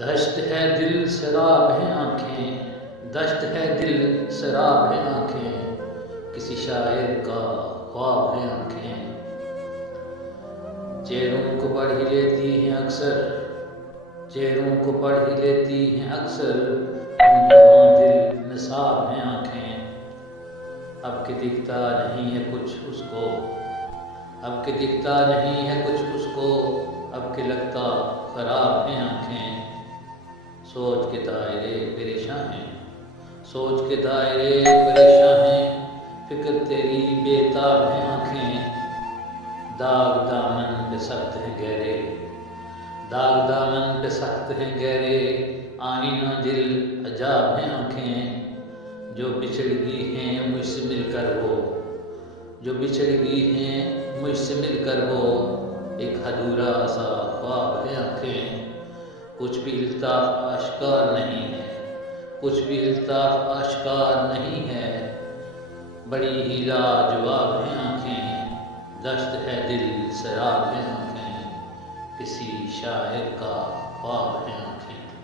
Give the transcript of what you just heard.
دشت ہے دل سراب ہے آنکھیں، دشت ہے دل سراب ہے آنکھیں، کسی شاعر کا خواب ہے آنکھیں۔ چہروں کو پڑھ ہی لیتی ہیں اکثر، چہروں کو پڑھ ہی لیتی ہیں اکثر، جہاں دل نصاب ہیں آنکھیں۔ اب کہ دکھتا نہیں ہے کچھ اس کو، اب کہ دکھتا نہیں ہے کچھ اس کو، اب کہ لگتا خراب ہیں آنکھیں۔ سوچ کے دائرے پریشاں ہیں، سوچ کے دائرے پریشاں ہیں، فکر تیری بےتاب ہیں آنکھیں۔ داغ دامن پہ سخت ہیں گہرے، داغ دامن پہ سخت ہیں گہرے، آئینہ دل عجاب ہیں آنکھیں۔ جو بچھڑ گئی ہیں مجھ سے مل کر وہ، جو بچھڑ گئی ہیں مجھ سے مل کر وہ، ایک ادھورا سا خواب ہے آنکھیں۔ کچھ بھی الطاف آشکار نہیں ہے، کچھ بھی الطاف آشکار نہیں ہے، بڑی ہی لاجواب ہیں آنکھیں۔ دشت ہے دل سراب ہے آنکھیں، کسی شاعر کا خواب ہے آنکھیں۔